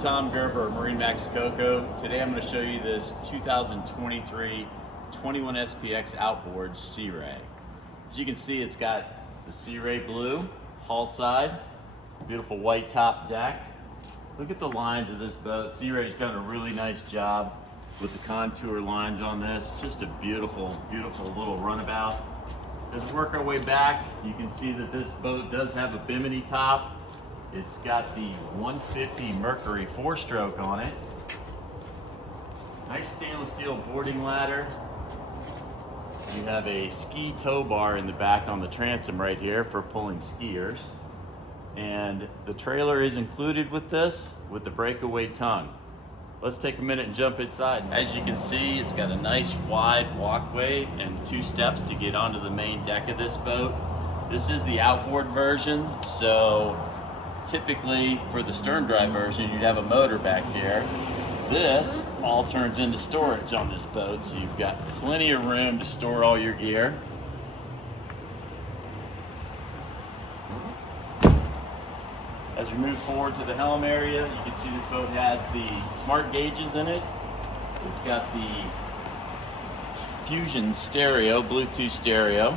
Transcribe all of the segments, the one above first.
Tom Gerber of MarineMax Coco. Today I'm going to show you this 2023 21 SPX Outboard Sea Ray. As you can see, it's got the Sea Ray blue hull side, beautiful white top deck. Look at the lines of this boat. Sea Ray's done a really nice job with the contour lines on this. Just a beautiful, beautiful little runabout. As we work our way back, you can see that this boat does have a bimini top. It's got the 150 Mercury 4-stroke on it. Nice stainless steel boarding ladder. You have a ski tow bar in the back on the transom right here for pulling skiers. And the trailer is included with this with the breakaway tongue. Let's take a minute and jump inside. As you can see, it's got a nice wide walkway and 2 steps to get onto the main deck of this boat. This is the outboard version, so typically for the stern drive version, you'd have a motor back here. This all turns into storage on this boat, so you've got plenty of room to store all your gear. As we move forward to the helm area, you can see this boat has the smart gauges in it. It's got the Fusion stereo, Bluetooth stereo.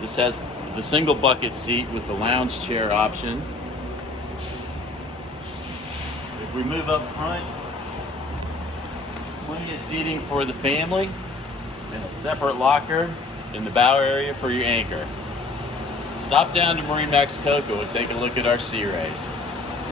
This has the single bucket seat with the lounge chair option. If we move up front, plenty of seating for the family and a separate locker in the bow area for your anchor. Stop down to MarineMax Coco and take a look at our Sea Rays.